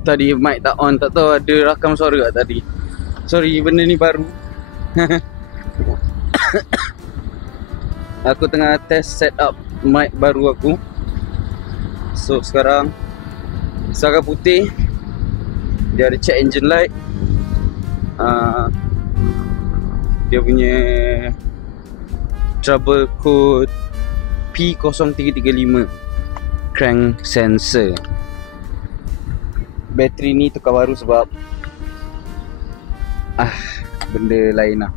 Tadi mic tak on, tak tahu ada rakam suara tak tadi. Sorry, benda ni baru. Aku tengah test set up mic baru aku. So sekarang Saka putih. Dia ada check engine light. Dia punya trouble code P0335 crank sensor. Bateri ni tukar baru sebab benda lain lah.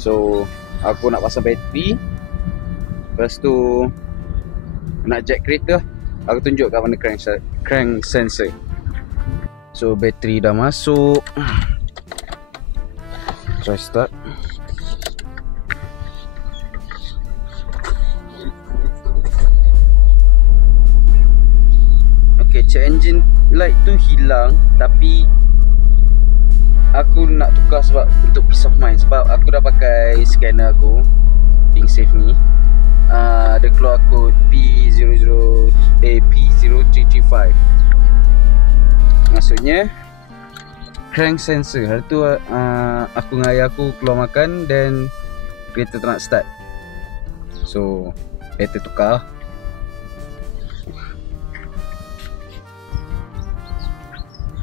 So aku nak pasang bateri, lepas tu nak jack kereta. Aku tunjuk kat mana crank sensor. So bateri dah masuk. Try start. Okay, check engine light tu hilang, tapi aku nak tukar sebab untuk peace of mind. Sebab aku dah pakai scanner aku ThinkSafe ni. Dia keluar kod P0335. Maksudnya crank sensor. Hari tu aku dengan ayah aku keluar makan dan kereta tak nak start. So kereta tukar.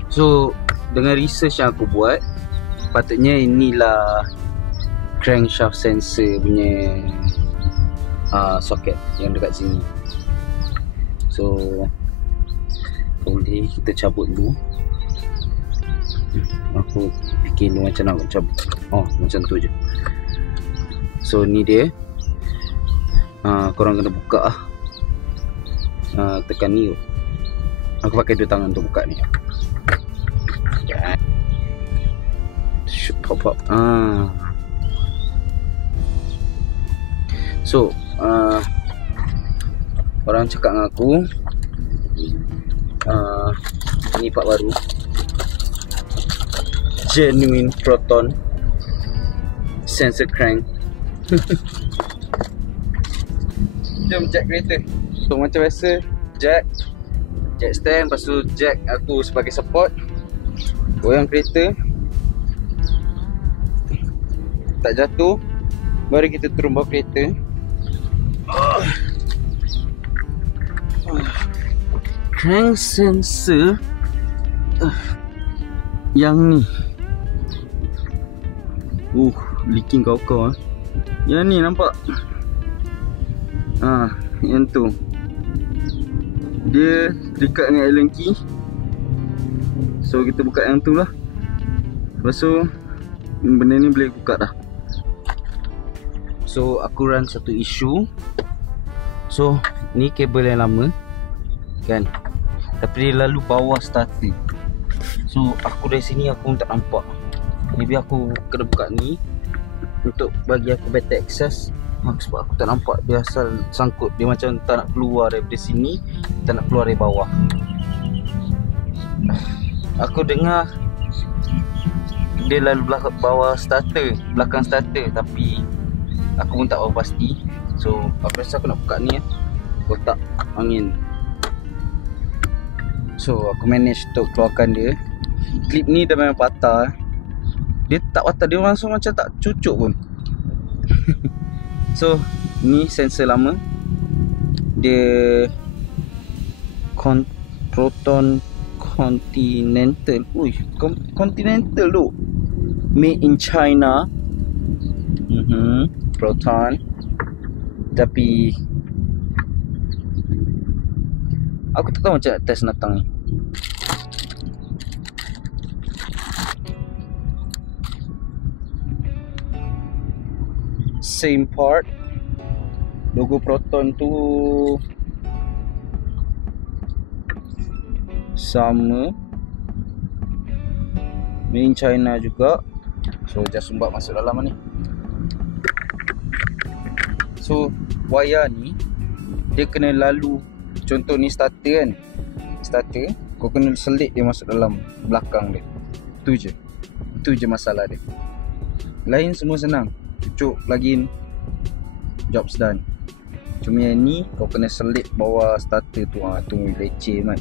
So dengan research yang aku buat, patutnya inilah crankshaft sensor punya soket yang dekat sini. So boleh kita cabut dulu. Aku fikir ni macam nak cabut. Macam tu je. So ni dia. Korang kena buka lah. Tekan ni. Aku pakai dua tangan untuk buka ni. Should pop up. So orang cakap dengan aku ni part baru, genuine proton sensor crank. Jom jack kereta. So macam biasa, jack stand, lepas tu jack aku sebagai support. Goyang kereta tak jatuh, baru kita turun bawah kereta. Crank sensor yang ni leaking kau-kau. Yang ni nampak? Yang tu dia dekat dengan Allen key. So kita buka yang tu lah. Lepas tu benda ni boleh buka dah. So aku run satu isu. So ni kabel yang lama kan, tapi dia lalu bawah starter. So aku dari sini aku tak nampak. Maybe aku kena buka ni untuk bagi aku better access. Sebab aku tak nampak, dia asal sangkut. Dia macam tak nak keluar daripada sini, tak nak keluar dari bawah. Aku dengar dia lalu bawah starter, belakang starter, tapi aku pun tak tahu pasti. So aku rasa aku nak buka ni kotak angin. So aku manage untuk keluarkan dia. Klip ni dah memang patah. Dia tak patah, dia langsung macam tak cucuk pun. So ni sensor lama. Dia Proton Continental. Continental tu, made in China. Proton. Tapi aku tak tahu macam nak test datang ni. Same part. Logo Proton tu sama, made in China juga. So just sumbat masuk dalam ni. So wayar ni dia kena lalu. Contoh ni starter kan, starter kau kena selit dia masuk dalam belakang dia. Itu je masalah dia. Lain semua senang. Cucuk plugin, jobs done. Cuma yang ni kau kena selip bawah starter tu. Tu leceh man.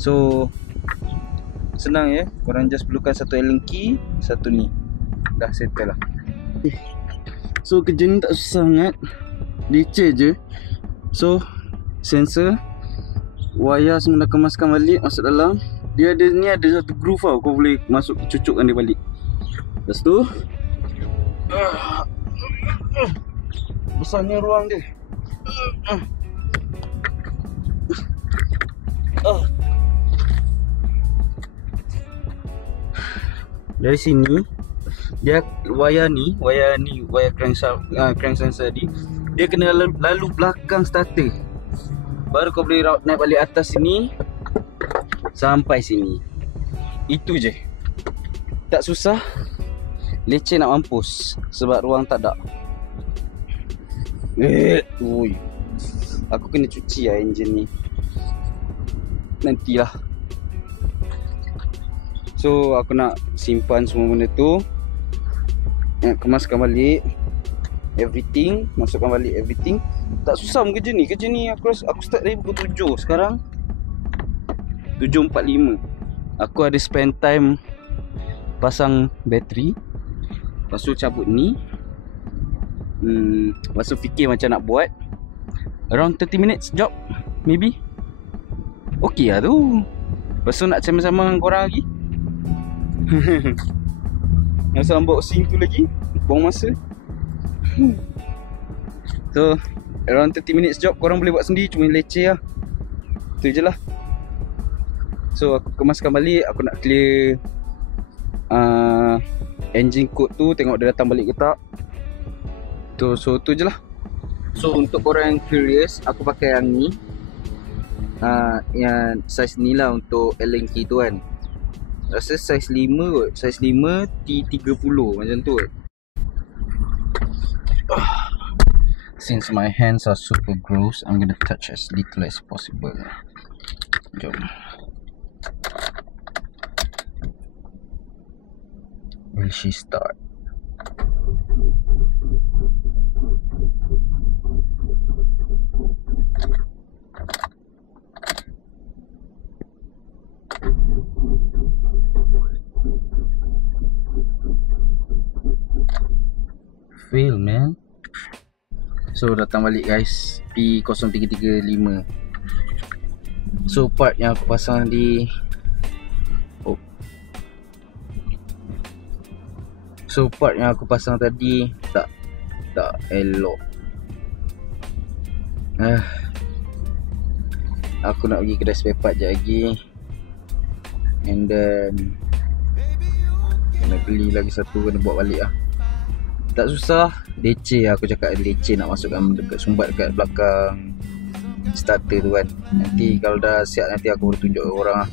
So senang ya. Korang just perlukan satu Allen key, satu ni. Dah settle lah. So kerja ni tak susah sangat. Leceh je. So sensor, wayar semua dah kemaskan balik masuk dalam. Dia ada ni, ada satu groove tau. Kau boleh masuk cucukkan dia balik. Lepas tu besarnya ruang dia. Dari sini dia wayar crank sensor ni, dia kena lalu belakang starter. Baru kau boleh naik balik atas sini sampai sini. Itu je. Tak susah. Leceh nak mampus sebab ruang tak ada. Ui. Aku kena cuci lah enjin ni. Nantilah. So aku nak simpan semua benda tu, kemaskan balik everything, masukkan balik everything. Tak susah kerja ni. Kerja ni aku start dari pukul 7. Sekarang 7.45. Aku ada spend time pasang bateri, lepas tu cabut ni, lepas tu fikir macam nak buat. Around 30 minutes job maybe. Okay lah tu. Lepas tu nak sama-sama dengan korang lagi. Masa unboxing tu lagi, buang masa. So around 30 minutes job, korang boleh buat sendiri, cuma leceh lah. Tu je lah. So aku kemaskan balik. Aku nak clear engine code tu, tengok dia datang balik ke tak. So tu je lah. So untuk korang yang curious, aku pakai yang ni, yang size ni lah untuk Allen key tu kan. Rasa size 5 kot. Size 5 T30 macam tu kot. Since my hands are super gross, I'm gonna touch as little as possible. Jom. Will she start? Fail man. So datang balik guys, P0335. So part yang aku pasang di So part yang aku pasang tadi tak elok. Aku nak pergi kedai spare part je lagi, and then kena beli lagi satu, kena buat balik lah. Tak susah. Leceh aku cakap, leceh nak masukkan dekat sumbat dekat belakang starter tu kan. Nanti kalau dah siap, nanti aku boleh tunjuk orang lah.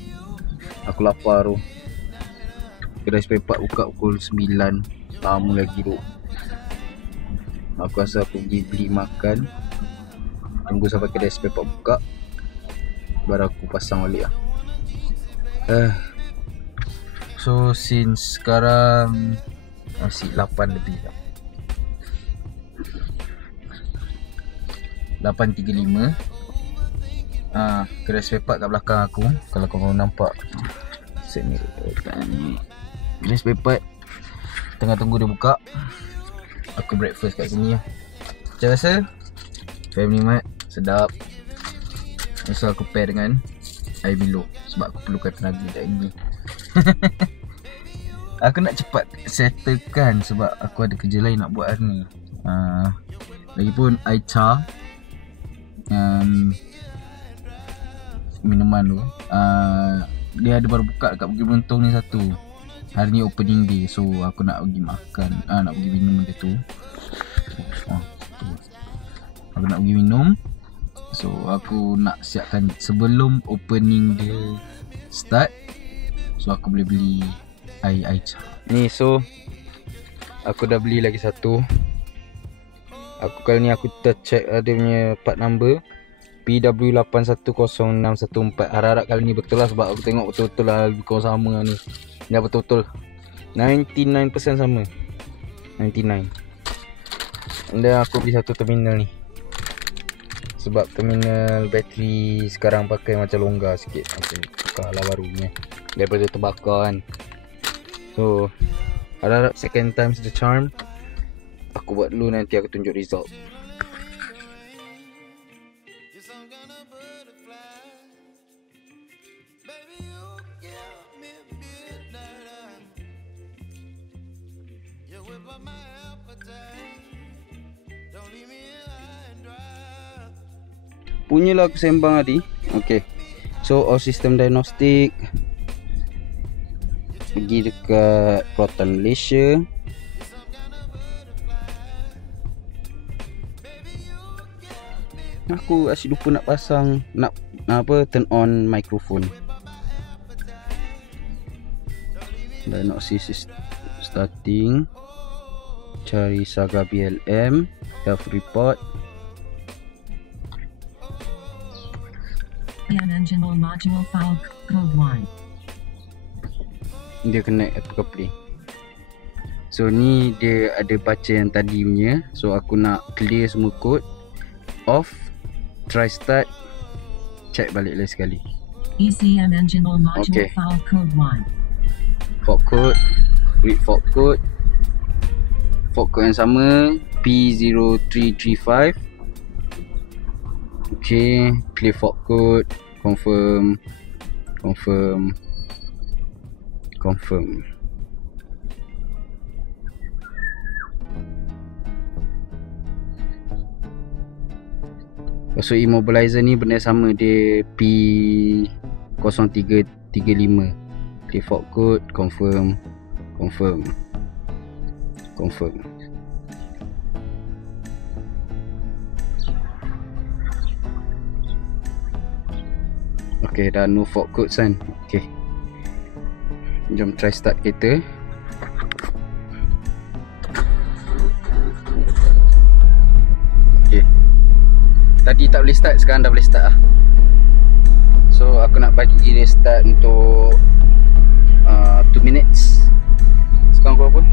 Aku lapar tu. Kedai spare part buka pukul 9. Lama lagi tu. Aku rasa aku pergi beli makan, tunggu sampai kedai spare part buka, baru aku pasang balik lah. So since sekarang masih 8 lebih lah, 8.35. Kedai spare part kat belakang aku. Kalau korang nampak set ni, kedai spare part tengah tunggu dia buka. Aku breakfast kat sini lah. Macam rasa Family Mart sedap. So aku pair dengan air Milo sebab aku perlukan tenaga kat ini. Aku nak cepat settlekan sebab aku ada kerja lain nak buat hari ni. Lagipun Aicha minuman tu, dia ada baru buka dekat Bukit Beruntung ni satu. Hari ni opening day, so aku nak pergi makan, nak pergi minum benda tu. Aku nak pergi minum. So aku nak siapkan sebelum opening dia start, so aku boleh beli air Aicha ni. So aku dah beli lagi satu. Aku kali ni aku tercheck ada punya part number PW810614. Harap-harap kali ni betul lah, sebab aku tengok betul-betul lah kau sama ni. Dah betul-betul 99% sama. 99. Dan aku beli satu terminal ni. sebab terminal bateri sekarang pakai macam longgar sikit. Macam tukarlah barunya daripada terbakar kan. So harap second time's the charm. Aku buat dulu, nanti aku tunjuk result. Punyalah aku sembang tadi. Okay, so all system diagnostic. Pergi dekat Proton Malaysia. Aku asyik lupa nak pasang, nak apa, turn on microphone. Diagnosis starting. Cari Saga BLM, health report. Engine or module file code 1. Dia connect Apple CarPlay. So ni dia ada baca yang tadi punya. So aku nak clear semua kod. Off, try start, check balik lagi sekali. ECM engine or module file code 1. Fault code, read fault code. Fault code yang sama, P0335. Okay, clear fault code, confirm. So immobilizer ni benda sama, dia P0335. Default code, confirm. Okay, dah no fault code kan. Okay, jom try start kereta. Okay, tadi tak boleh start, sekarang dah boleh start lah. So aku nak bagi dia start untuk 2 minutes. Sekarang berapa?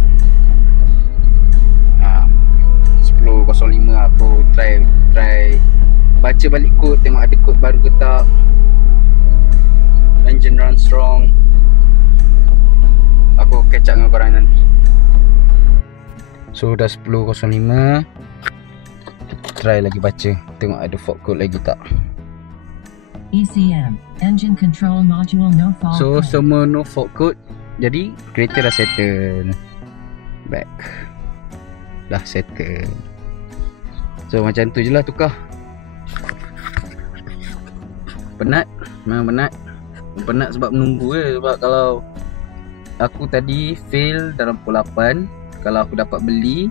10.05 aku try baca balik kod, tengok ada kod baru ke tak. Engine run strong. Aku catch up dengan korang nanti. So dah 10.05. Try lagi baca, tengok ada fault code lagi tak. ECM engine control module no fault. So semua no fault code. Jadi kereta dah settle. Back dah settle. So macam tu je lah tukar. Penat, memang penat sebab menunggu je. Sebab kalau aku tadi fail dalam pukul 8, kalau aku dapat beli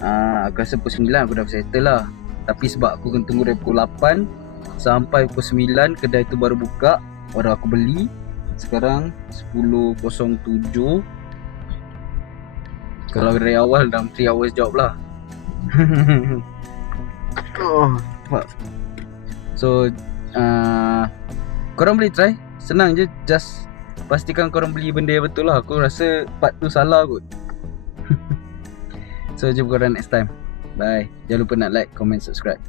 aku rasa pukul 9 aku dah settle lah. Tapi sebab aku kena tunggu dari pukul 8 sampai pukul 9 kedai tu baru buka, baru aku beli. Sekarang 10.07. Kalau dari awal dalam 3 hours job lah. So korang boleh try, senang je. Just pastikan korang beli benda yang betul lah. Aku rasa part tu salah kot. So jumpa korang next time. Bye. Jangan lupa nak like, comment, subscribe.